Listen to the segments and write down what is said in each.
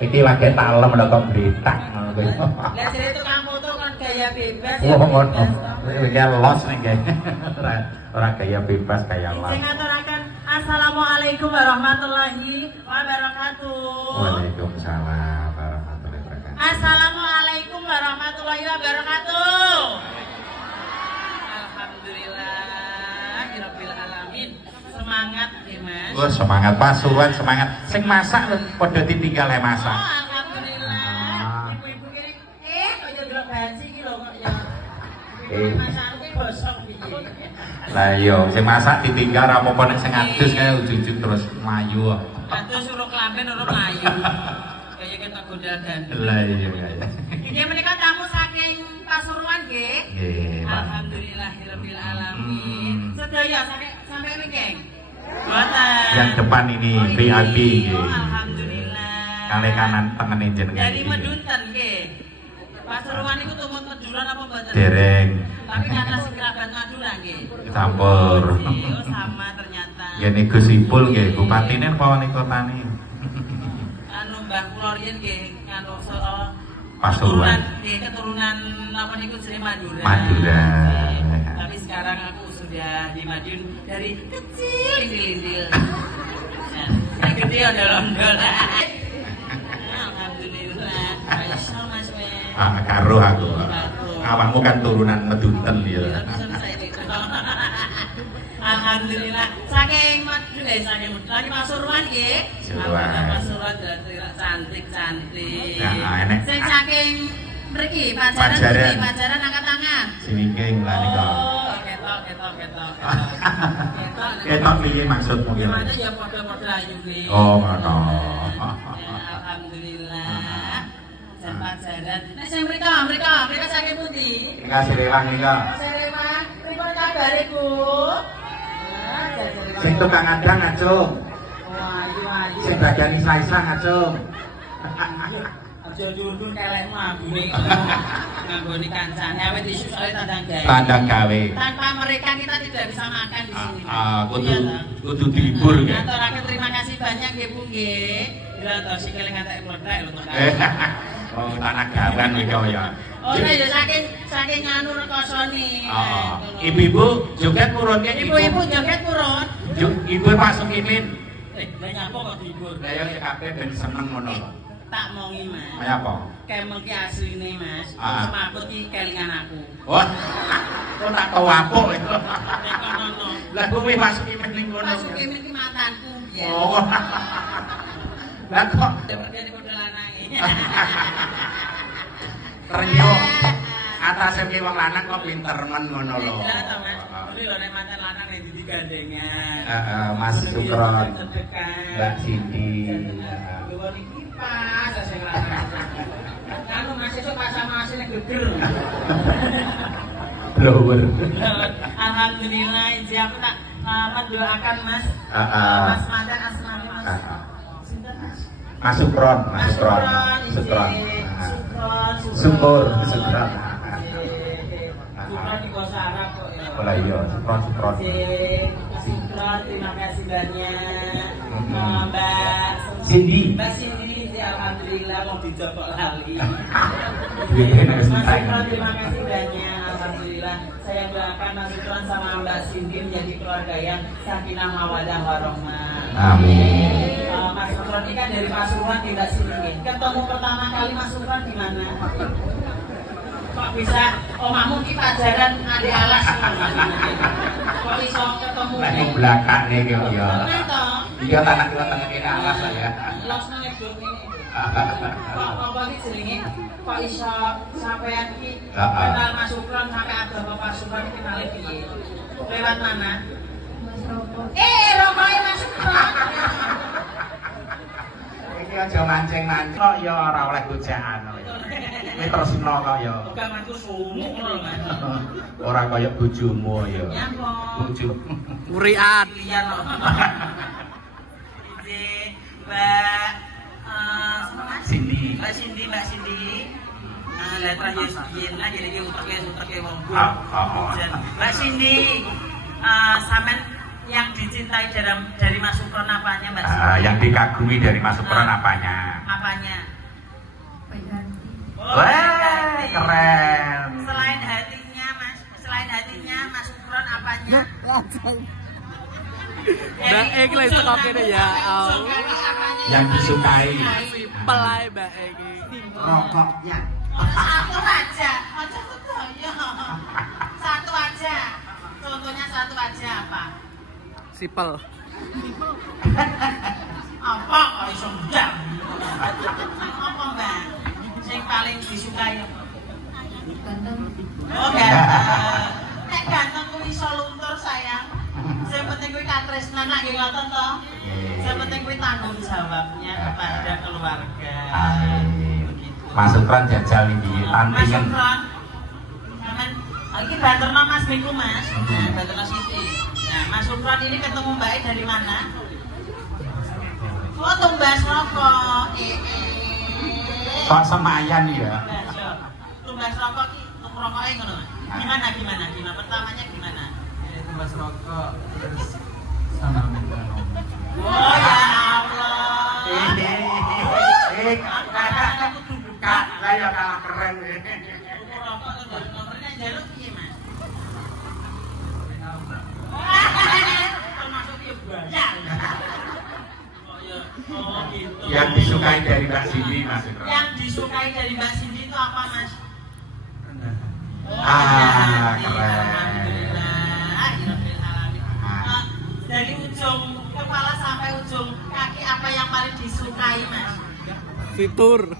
Iki lagi talem lho kok blitak ngono kuwi. Lah jare tukang foto kan gaya bebas. Oh ngono. Iki los ning kene. Ora gaya bebas gaya los. Sing ngaturaken assalamualaikum warahmatullahi wabarakatuh. Waalaikumsalam warahmatullahi wabarakatuh. Assalamualaikum warahmatullahi wabarakatuh. Alhamdulillah rabbil alamin. Semangat ya Mas. Oh semangat Pasuruan semangat. Sing masak lho padha ditinggal masak. Oh alhamdulillah. Ibu-ibu kene kok yo delok banci iki lho kok ya. Masak iki gosong iki. Lah iya sing masak ditinggal ora apa-apa nek sing adus kae ujug-ujug terus mlayu. Adus suruh klamben ora mlayu. Kaya kita gondal-gandul. Lah iya iya. Nggih menika tamu saking Pasuruan nggih. Nggih. Alhamdulillahirabbil alamin. Sedaya sampai niki. Buatan. Yang depan ini VIP nggih. Alhamdulillah. Kali kanan tengene jenengan. Dari Medunten nggih. Pasuruan iku tumut Meduran apa mboten? Dereng. Tapi kata sing kerabat Madura nggih. Campur. Oh sama ternyata. Nggih Gus Ipul nggih, bupatine apa wali kotane? Anu Mbah kula riyen nggih nganu Pasuruan. Nggih keturunan apa niku jenenge Madura. Madura. Tapi sekarang aku sudah di Madiun dari kecil indil-indil. Yang gede ada londol. Alhamdulillah. Masya Mas Wes. Karo aku. Awakmu kan turunan Medunten ya. Alhamdulillah. Saking saking Pasuruan nggih. Pasuruan cantik-cantik. Nah, enek. Sing saking mriki pacaran angkat tangan. Siningking lah nika. Oh, ketok. Ketok piye maksudmu ki? Gimana ya padha-padha ayu nggih. Oh, ngono. Alhamdulillah. Jan pacaran. Nek sing mrika saking pundi? Nika Srewang nika. Srewang, pripun kabare, Bu? Sing tukang adang ngacung. Ayu. Sing bagian isa-isa ngacung. Aja nyurun kelekmu ambune. Nganggone kancane awet isu soal tandang gawe. Tandang gawe. Tanpa mereka kita tidak bisa makan di sini. Kudu dihibur ya. Aturaken terima kasih banyak nggih Bu nggih. Bila to sikile ngatek mlethek lho to. Oh, tanah gawan iki ya. Oh, ya saking anu rekosone. Heeh. Ibu-ibu joget purun ya. Ibu-ibu joget purun. Ibu Pak Sukimin. Lah nyapa kok dihibur? Lah ya kabeh ben seneng ngono lho. Tak mongi Mas. Kaya apa? Kemeng ki asline Mas. Semaput ki kelingan aku. Wah. Kok tak tau apuk itu. Nek kono. Lah kuwi Pak Sukimin ning ngono. Pak Sukimin ki mantanku ya. Oh. Lah kok Dene padha lanange. Renyo. Atase ki wong lanang kok pinter men ngono lho. Lah to Mas. Kuwi lho nek mantan lanang nek di gandengan. Heeh, Mas Sukron. Mbak Cindy. Lho niki pas sing lanang. Kalau Mas esuk pas-sama asine geger. Blower. Alhamdulillah, iki aku tak mendoakan Mas. Mas mantan asmane Mas. Sinten Mas? Mas Sukron. Syukur. Sukron di bahasa Arab kok ya. Oh iya, Sukron. Sukron, terima kasih banyak. Mbak Cindy. Alhamdulillah mau dijokok lali. Mas Sukron, terima kasih banyak. Alhamdulillah, saya doakan Mas Sukron sama Mbak Cindy menjadi keluarga yang sakinah mawadah warahmah. Amin. Mas Sukron ini kan dari Pasuruan tidak sini. Ketemu pertama kali Mas Sukron di mana? Kok bisa omahmu ki pacaran adik alas kok iso ketemu Nek belakang nih ya. Iya tanah kita tengah kene alas ya. Los nang edok ini. Kok apa iki jenenge? Kok iso sampean ki kenal Mas Sukron sampai agama Pasuruan iki kenale piye? Lewat mana? Rokoke Mas Sukron. Iki aja mancing-mancing kok ya ora oleh gojakan. Kowe tresno kok ya. Agamaku sumuk lho Mas. Ora kaya bojomu ya. Nyapa? Bojo. Urian. Iya lho. Mbak Cindy. Mbak Cindy. Lah terakhir yen lah jadi ki utek wong Bu. Mbak Cindy, sampean yang dicintai dari Mas Sukron apanya Mbak Cindy? Yang dikagumi dari Mas Sukron apanya? Apanya? Mbak Egi lagi teko kene ya. Yang disukai. Simpel ae Mbak Egi. Rokoknya. Satu aja, aja sedaya. Satu aja. Contohnya satu aja apa? Simpel. Apa kok iso ndang? Apa Mbak? Sing paling disukai apa? Ganteng. Oh, ganteng. Nek ganteng kuwi iso luntur sayang. Sing penting kuwi katresnan nak nggih ngoten to. Sing penting kuwi tanggung jawabnya kepada keluarga. Begitu. Mas Sukron jajal iki tantingen. Mas Sukron. Sampeyan iki banterno Mas niku Mas. Nah, banterno Siti. Nah, Mas Sukron ini ketemu Mbak E dari mana? Oh, Tumbas Rokok. Kok semayan ya? Tumbas Rokok ki rokoknya ngono. Gimana? Pertamanya gimana? Tumbas rokok terus sama minta nomor. Oh ya Allah. Kak, lah ya kalah keren. Rokok terus nomornya jaluk piye, Mas? Termasuk ya bayar. Oh gitu. Yang disukai dari Mbak Cindy, Mas Sukron. Yang disukai dari Mbak Cindy itu apa, Mas? Keren. Alhamdulillah. Dari ujung kepala sampai ujung kaki apa yang paling disukai, Mas? Fitur.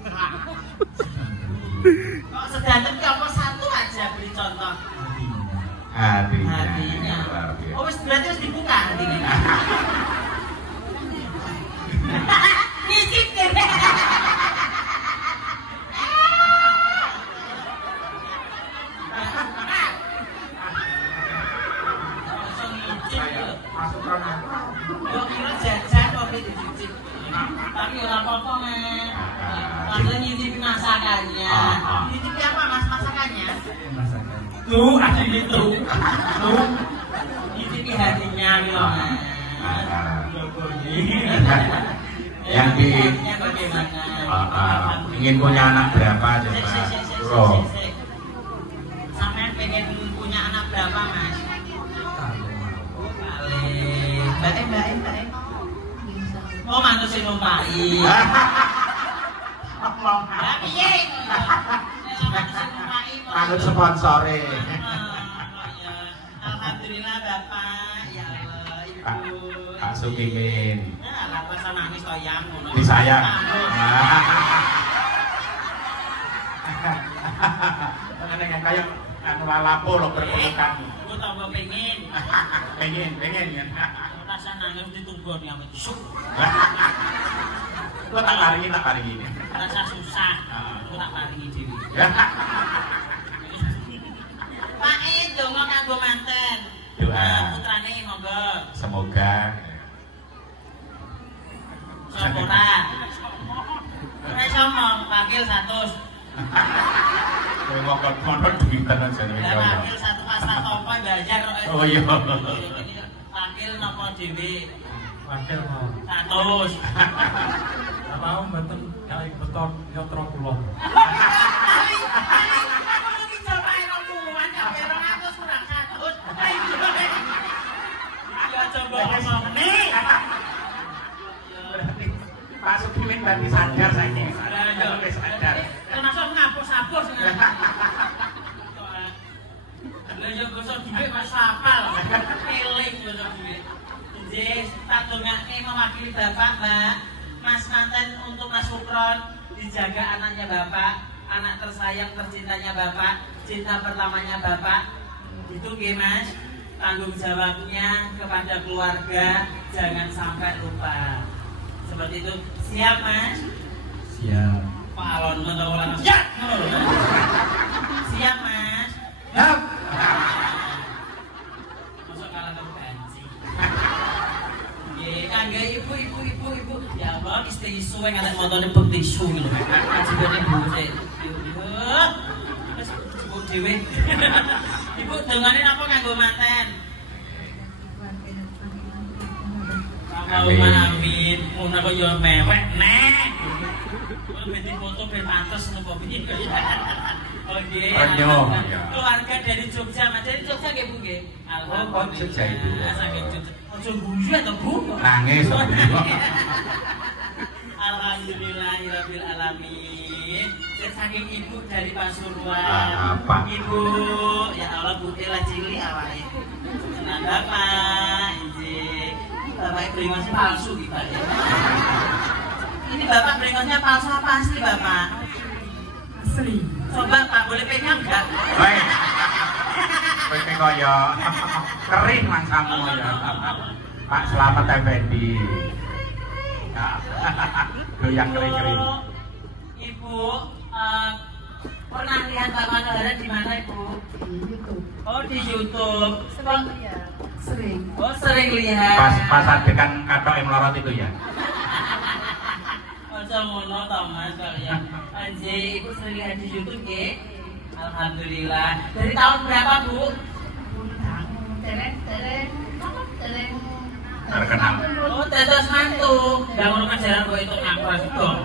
Kok sedanten ki apa satu aja beri contoh? Hatinya. Oh, berarti harus dibuka hatinya. Ngicip deh. Yo kira jajan kok dicicip. Tapi ora apa-apa, Mas. Langsung nyicipi masakannya. Nyicipi apa, Mas, masakannya? Tuh, ada gitu. Tuh. Nyicipi hatinya gitu, Mas. Yang di bagaimana? ingin punya anak berapa coba? Oh. Sampai pengen punya anak berapa, Mas? Mbak E. Oh, mantu sing numpai. Lah piye? Mantu sing numpai. Manut sponsore. Alhamdulillah Bapak, ya Allah, Ibu. Kak Sukimin. Ya, lapas nangis to yang ngono. Disayang. Yang kayak anu lapo lo berpelukan. Aku tambah pengen. Pengen ya. Rasa nangis ditunggu yang besuk. Lo tak paringi. Rasa susah. Aku tak paringi dhewe. Pak E donga kanggo manten. Doa. Putrane monggo. Semoga Sopora. Ora somong, panggil 100. kowe ngokon kono duwitan aja nek Ya kaya. panggil 1 pasar topo bayar. Oh iya. Panggil napa dhewe? Wakil mau. 100. Mau mboten kali beton nyotro kula. Pak Sukimin berarti sadar saiki. Sadar. Termasuk ngapus-hapus. Lah yo gosok dhuwit Mas hafal. Eling gosok dhuwit. Nggih, tak dongake mewakili Bapak, Mbak. Mas manten untuk Mas Sukron dijaga anaknya Bapak, anak tersayang tercintanya Bapak, cinta pertamanya Bapak. Itu nggih Mas. Tanggung jawabnya kepada keluarga jangan sampai lupa. Seperti itu. Siap, Mas? Siap. Palon menolak. Siap. Siap, Mas? Siap. Masuk kalah ke bensin. Nggih, kangge ibu. Ya Allah, isu yang ada motornya bukti isu gitu. Ajibane buse. Wis sebut dhewe. Ibu dongane napa kanggo manten? Amin. Ngono kok yo mewek nek. Ben foto ben pantes napa piye. Oh nggih. Renyuh, ya. Keluarga dari Jogja, Mas. Dari Jogja nggih, Bu nggih. Oh, Jogja itu. Saking Jogja. Ojo guyu to, Bu. Nangis. Alhamdulillahirabbil alamin. Saking ibu dari Pasuruan. Apa? Ibu, ya Allah putih lah cilik awake. Nah, Bapak, injih. Bapak brengosnya palsu iki, Pak. Ini Bapak brengosnya palsu apa asli, Bapak? Asli. Coba Pak, boleh pegang enggak? Baik. Kowe kaya kering mangsamu ya. Pak Slamet Effendi. Ya. Goyang kering-kering. Ibu, pernah lihat Bapak Nahara di mana, Ibu? Di YouTube. Oh, di YouTube. Sering lihat. Sering. Oh, sering lihat. Pas adegan katok melorot itu ya. Ojo ngono to, Mas kalian. Anjir, Ibu sering lihat di YouTube nggih. Alhamdulillah. Dari tahun berapa, Bu? Tereng. Terkenal. Oh, dados mantu. Bangun kejaran kok itu ngapras dong.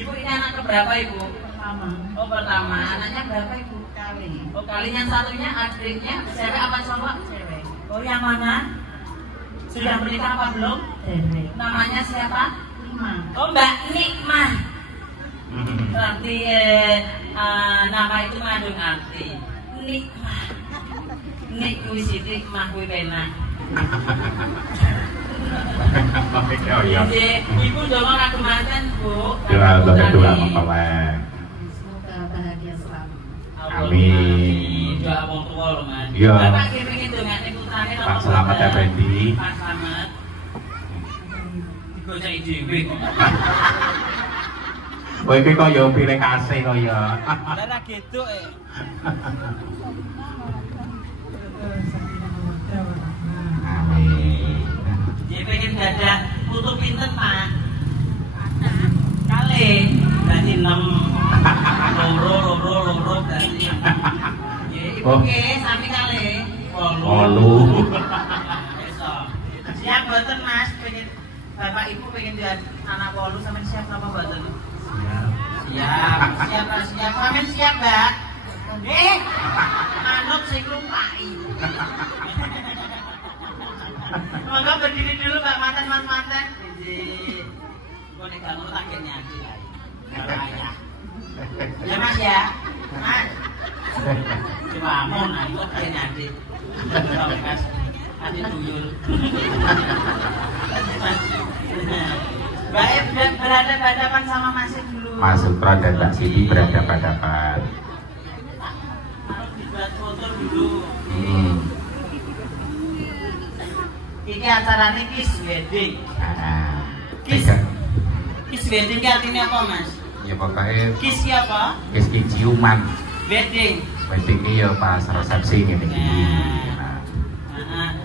Ibu ini anak keberapa, Ibu? Pertama. Oh, pertama. Anaknya berapa, Ibu? Kali. Oh, kali yang satunya adiknya cewek apa cowok? Cewek. Oh, yang mana? Sudah menikah apa belum? Tereng. Namanya siapa? 5. Oh, Mbak Nikmah. Berarti nama itu mengandung arti nikmah. Nik kuwi sithik, mah kuwi penak. Oh iya. Ibu ndonga kagungan, Bu. Doa doa mempelai. Semoga bahagia selalu. Amin. Doa wong tuwa lho, Mas. Iya. Bapak kepengin dongane putrane Pak Slamet Effendi. Pak Slamet. Digoceki dhewe. Kowe iki kaya pilih kasih kaya. Lah ra geduk e. Amin. Dia pengen dadah putu pinten, Pak? Kali berarti 6. Loro berarti. Ya, Ibu ke sami kali. 8. Besok. Siap boten, Mas? Pengen Bapak Ibu pengen dia anak 8 sampean siap napa boten? Siap. Siap. Sampean siap, Mbak? Nggih. Manut sing lumpaki. Monggo berdiri dulu Mbak Manten, Mas Manten. Nggih. Kok nek gak ngono tak kene adik ae. Kalau ayah. Ya Mas ya. Mas. Coba mon aku kene adik. Kalau Mas adik tuyul. Baik, berhadapan sama Mas dulu. Mas Sutra dan Mbak Siti berhadapan-hadapan. Dibuat foto dulu. Ini acaranya kiss wedding. Kiss wedding artinya apa, Mas? Ya pokoknya Kiss ki apa? kiss ciuman. Wedding. Wedding iki ya pas resepsi ngene iki.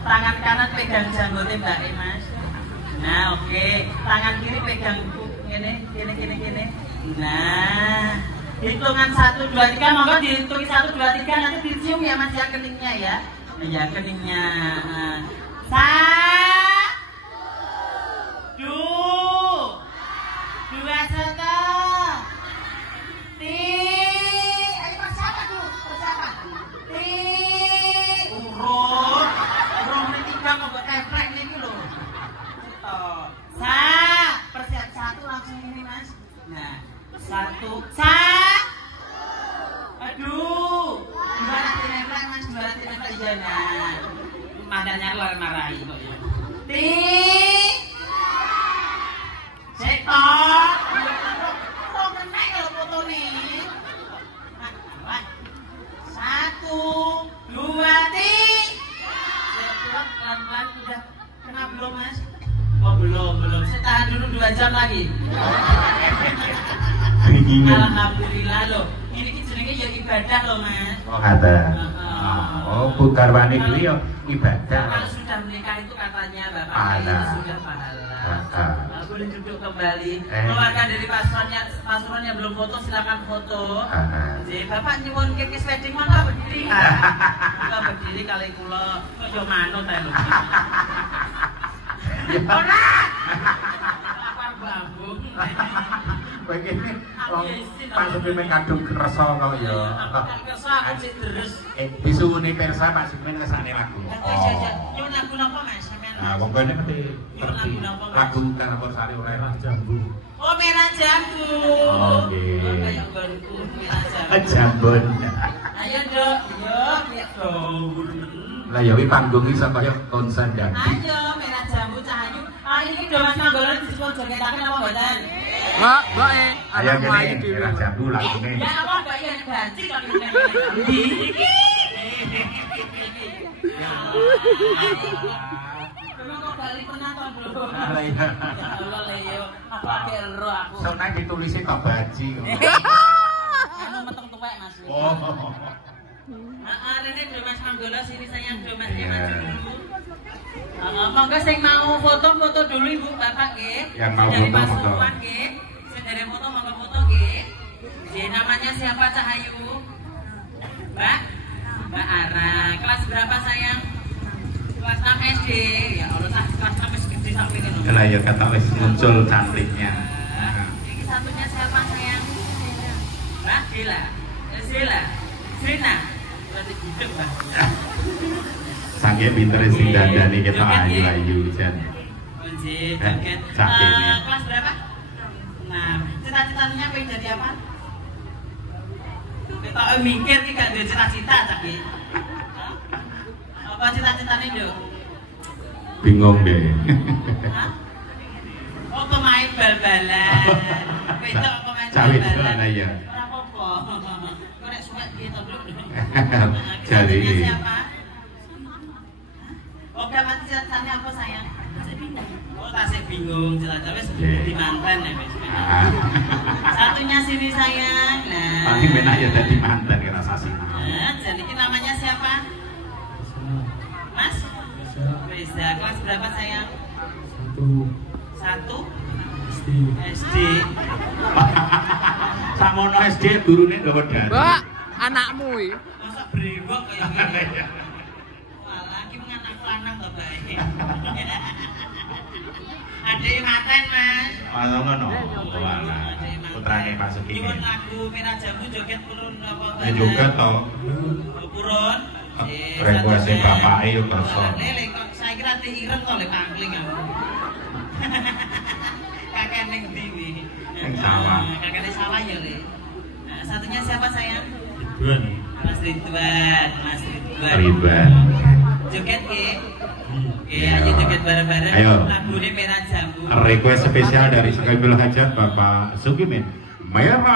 Tangan kanan pegang janggote Mbak Mas. Nah, oke. Tangan kiri pegang gini. Nah, hitungan 1 2 3, monggo dihitung 1 2 3 nanti dicium ya Mas ya keningnya ya. Ya keningnya. 1 2 setengah 3. Ayo persiapan dulu, persiapan. Urung tiga mau buat template nih lho. Persiap 1 langsung ini Mas. Nah, 1 aduh. Gimana template Mas? Gimana template iya nah. Mandanya keluar marahi kok ya. Sektor. Kok kena kalau foto nih. 1 2 3. Pelan-pelan udah kena belum Mas? Oh belum. Saya tahan dulu 2 jam lagi. Alhamdulillah loh. Ini jenenge ya ibadah loh Mas. Oh ada. Oh Bu Garwani dulu ya ibadah. Kalau sudah menikah itu katanya Bapak Pahala. itu sudah pahala. Boleh duduk kembali. Keluarga dari pasuran yang belum foto silakan foto. Jadi Bapak nyuwun kekis wedding mangga berdiri. Mangga berdiri kali kula kok yo manut ae lho. Ora. Lapar bambung. Kowe iki Pak Sukimin kadung kersa kok ya. Kersa aku sik terus. Disuwuni pirsa Pak Sukimin kesane lagu. Nyuwun lagu napa Mas? Nah, wong kene ngerti lagu Kanapur Sari Urena Jambu. Oh, Merah Jambu. Oh, nggih. Kayak baruku Merah Jambu. Jambon. Ayo, Dok. Yo, ya dong. Lah ya wi panggung iso kaya konser dan. Ayo, Merah Jambu Cahayu. Ah, ini do Mas Nanggolan disebut jogetaken apa mboten? Mbak, Ayo kene Merah Jambu lagune. Ya apa Mbak ya ganti kok iki. Memang kok bali pernah to, Bro. Lah iya. Ya Allah le yo, apa kero aku. Soalnya ditulisi kok baji. Anu meteng tuwek Mas. Oh. Rene do Mas Manggola sini sayang do Mas maju dulu. Monggo sing mau foto-foto dulu Ibu Bapak nggih. Yang mau Dari foto, Pasuruan foto. nggih. Sing dari foto monggo foto nggih. Nggih namanya siapa Cahayu? Mbak? Mbak Ara. Kelas berapa sayang? Kelas 6 SD. Ya Allah kelas 6 wis gede sampe ngene. Lah ya kata wis muncul cantiknya. Ini satunya siapa sayang? Mbak Gila. Sila. Sina. Berarti hidup Mbak. Sange pinter sing dandani kita ayu-ayu jan. Nggih, joget. Sakene. Kelas berapa? Nah, cita-citanya pengen jadi apa? Kita mikir iki gak duwe cita-cita cak iki. Apa cita-citane, Nduk? Bingung deh. Hah? Oh, pemain bal-balan. Wedok pemain Cawit bal-balan. lah ya. Ora apa-apa. Kok nek suwek piye to, Nduk? Jadi Siapa? Oh, kapan cita-citanya apa sayang? Oh, tasik bingung cita-cita wis di manten ya wis. Satunya sini sayang. Nah. Paling benak ya dadi manten kira sasi. Nah, jadi ini namanya siapa? Mas? Reza. Kelas berapa sayang? Satu. SD. Samono SD gurune nggawa dan. Mbak, anakmu iki. Masa brewok kayak gini? Walah, iki anak lanang to, Mbak. Adik manten, Mas. Ono ngono. Putrane Pak Nyuwun Sukimin. lagu Merah Jambu joget purun apa? Ya juga to. Purun. Request bapake yo kersa. Lele kok saya kira ati ireng to le pangling aku. Kakek ning ndi Ning sawah. Kakek sawah ya, Le. Nah, satunya siapa sayang? Ridwan. Mas Ridwan, Mas Ridwan. Ridwan. Joget nggih. Oke, ayo joget bareng-bareng. Ayo. Lagune Merah Jambu. Request spesial dari Sekaibil Hajat Bapak Sukimin. Merah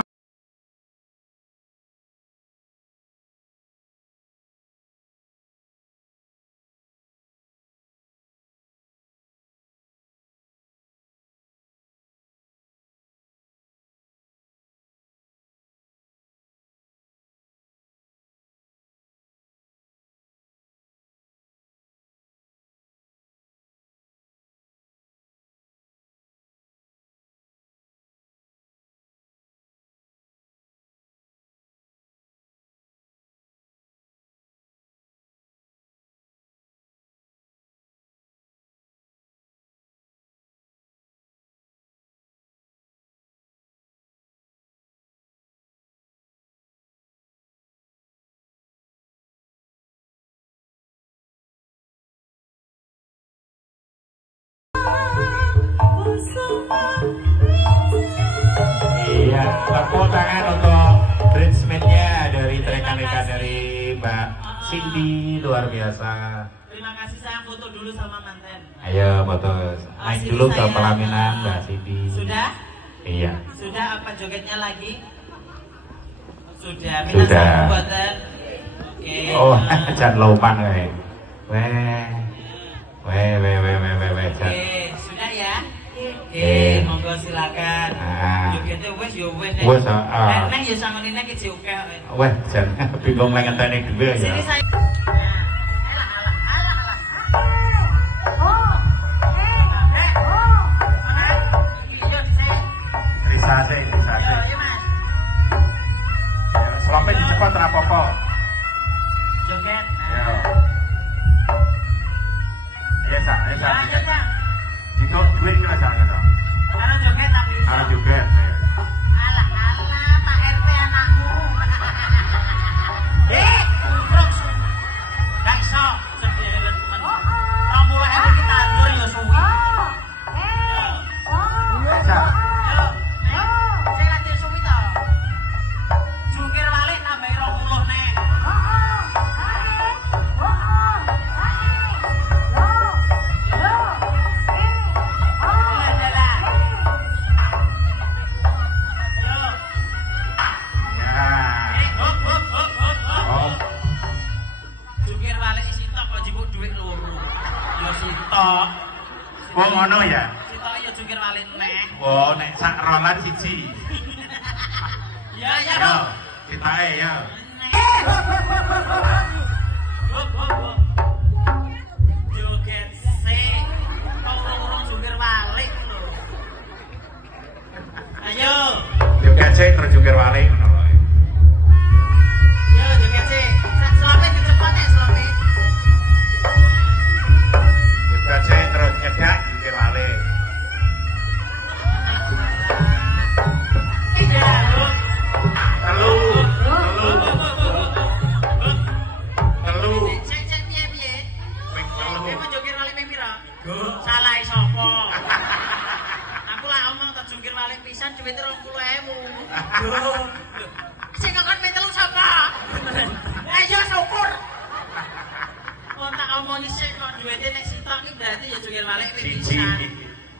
Iya, tepuk tangan untuk bridesmaid-nya dari rekan-rekan dari Mbak Cindy, luar biasa. Terima kasih, saya foto dulu sama manten. Ayo foto, naik dulu ke pelaminan Mbak Cindy. Sudah? Iya. Sudah apa jogetnya lagi? Sudah. Sudah. Buatan. Oke. Oh, jangan lupa weh. Weh, Oke, sudah ya? Oke, monggo silakan. Jogetnya wes yo wes. Wes, Neng yo sangone nek iki oke. Weh, jangan bingung lagi ngenteni dhewe ya. Sini saya. Bisa sih. Selopet dicepot rapopo. Joget. Ayo. Ayo sa. Lanjut, Kak. Jika duit kita jangan. Karena joget tapi Harus juga. ngono ya. Sitok ya jungkir balik neh. Oh, nek sak rolan siji. Ya ya lho. Sitoke ya. Joget sik. Kok jungkir balik lho. Ayo. Joget sik terus jungkir balik ngono. Yo joget sik. Slape dicepot nek slape. Joget sik terus nyedak jungkir balik. Telu. Cek piye-piye? Ping telu. Kowe mau jungkir balik ping pira? Salah sapa? Aku lah omong tak jungkir balik pisan duwite 20.000. Sing ngakon ping telu sapa? Ayo syukur. Wong tak omongi sik kok duwite nek sitok iki berarti ya jungkir balik ping pisan.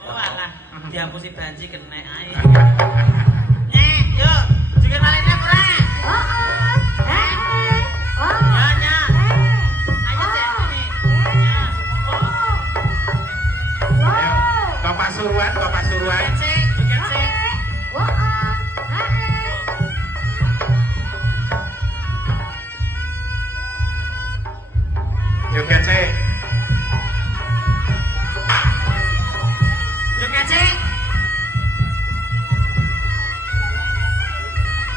Oh alah, dihapusi banji kenek ae. Nek, yo, jungkir balik nek ora? Kok Pasuruan. Joget sik.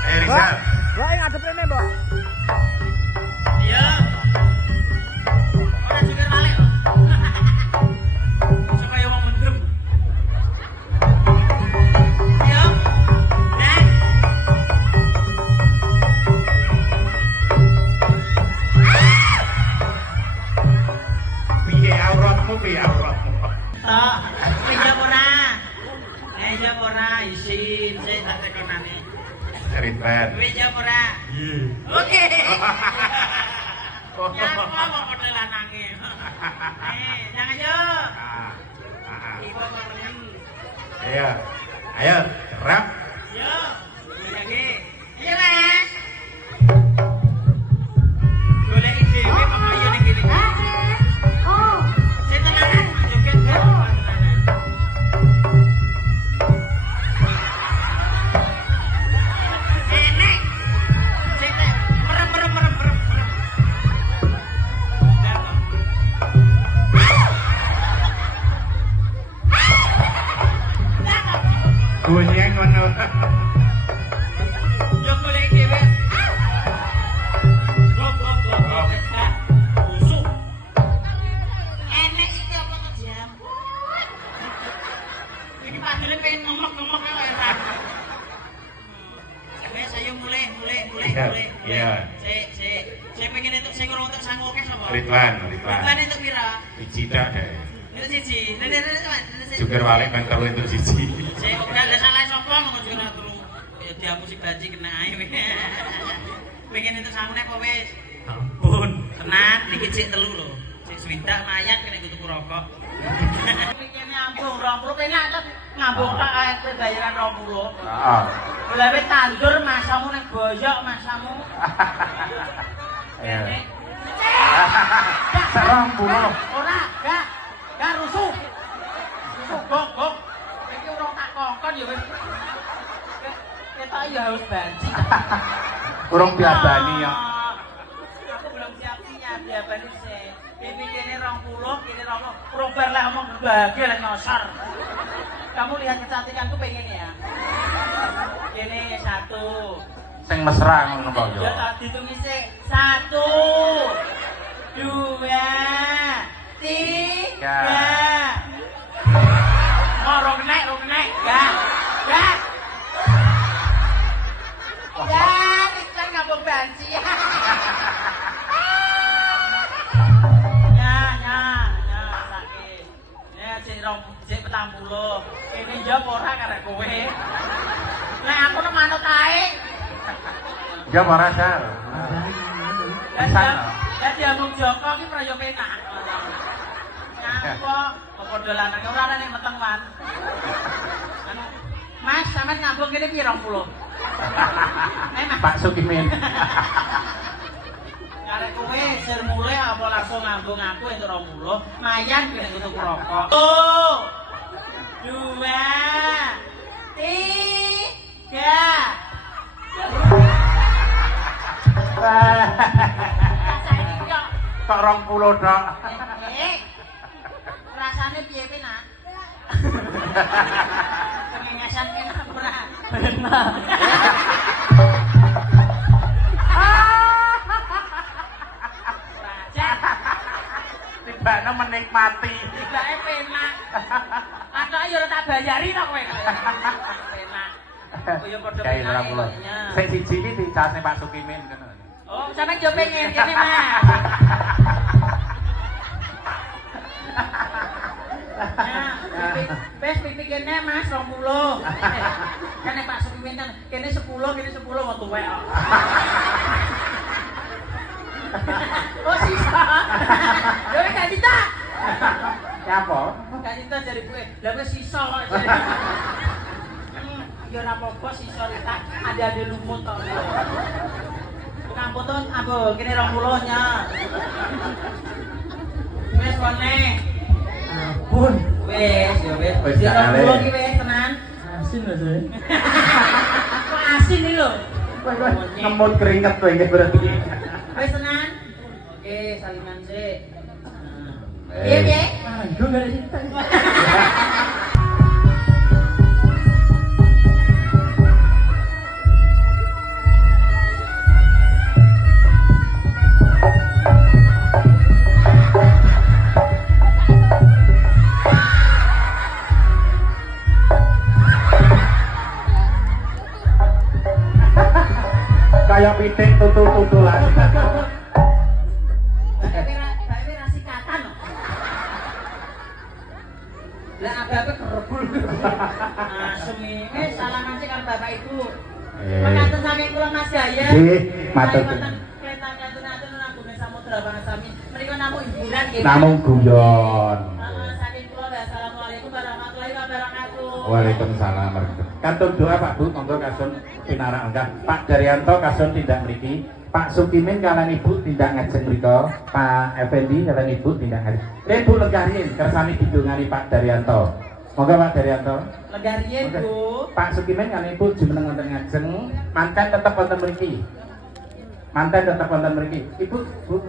Ayo Rizal. Lah ngadep rene, Mbak. Iya. Ora jungkir balik. Supaya wong mendem. Iya. Nek. Piye auratmu piye auratmu? Tok, iya ora. Iya ora isin, sik tak tekonane. Ridwan. Wis ya ora. Oke. Ya apa model lanange. Nang ayo. Iku kok tengen. Ayo. Ayo, rap. Yo. Lagi. Iya, Mas. Golek dhewe kok ayo ning kene. Sing tenanan joget kan. Enek. Sing merem. Bunyi ngono. Yo golek dhewe. Gop. Busuk. Enek iki apa kejam? Iki padahal pengen ngemek ae ora. Wes ayo mulai. Iya. Sik pengen entuk sing ora entuk sangu akeh sapa? Ridwan. Bukan entuk pira? Siji dak deh. Entuk siji. Nenek. Jungkir balik kan telu entuk siji. Sik udah ada salah sapa ngono jura turu. Ya dihapusi baji kena ae. Pengen entuk sangune apa wis? Ampun, tenan iki cek telu lho. Cek swidak mayat kena tuku rokok. Pikirnya ambung 20 penak kan ngambung tak ae bayaran 20. Heeh. Lah wis tandur masamu ning boyok masamu. Iya. Serong bulo. Ora, gak rusuh. Gok. Iki ora tak kongkon ya wis. Ketok ya harus banci. Urung diabani ya. Aku belum siap diabani sih. Pipi kene 20, kene 20. Proper lah omong bahagia lah nyosor. Kamu lihat kecantikanku pengen ya. Kene 1. Sing mesra ngono kok Ya yo. tak ditungi sih. 1, 2, 3. Oh, rong nek. Gak. Ya, ikan ngabung banci. Ya, sakit. Ya, cek 40. Ini jawab ora karena kowe. Nek aku nang manut ae. Ya ora sal. Ya diambung Joko ki prayo penak. Nyapa apa dolanane ora ana ning meteng wan. Anu, Mas, sampean ngambung kene piro 20? Mas. Pak Sukimin. Karek kowe sir mulai apa langsung ngambung aku entuk 20? Mayan kene tuku rokok. Oh, Kok 20 dok. Rasane piye pi nak? Pengenyasan enak ora? Enak. Tibane menikmati. Tibake penak. Atake yo tak bayari to kowe. Penak. Kaya padha penak. Sing siji iki dicasne Pak Sukimin ngono. Oh, sampe yo pengen kene Mas. Bes pipi kene Mas 20. Kene Pak Sukimin kan kene 10 mau tuwek kok. Oh sisa. Yo gak dita. Siapa? Gak dita jare kowe. Lah wis sisa kok. Ya ora apa-apa sisa rita. Ada lumut to. Kampung tuh abul kene 20 nya. Wis kene. Ampun. Wis ya wis. Wis Di gak 20 ki wis tenan. Asin lho, Sih. Kok asin iki lho. Ngemut keringet kowe iki berarti. Wis tenan. Oke, salingan sik. Piye piye? Aduh gak ada cinta. Kayak pitik tutul-tutulan. Bae rasi katan lho. Lah ababe kerebul. Asem iki salaman sik karo Bapak Ibu. Mekaten saking kula Mas Jaya. Nggih, matur. Kletan-kletan nanggung samudra Wanasami. Menika namung hiburan nggih. Namung guyon. Saking kula Assalamualaikum warahmatullahi wabarakatuh. Waalaikumsalam. Kantun doa Pak Bu, monggo kasun pinarak enggak. Pak Daryanto kasun tindak mriki. Pak Sukimin kalian Ibu tindak ngajeng mriko. Pak Effendi kalian Ibu tindak ngajeng. Bu lenggah riyin kersane didongani Pak Daryanto. Monggo Pak Daryanto. Lenggah riyin Bu. Pak Sukimin kalian Ibu jumeneng wonten ngajeng. Manten tetep wonten mriki. Manten tetep wonten mriki. Ibu, Bu.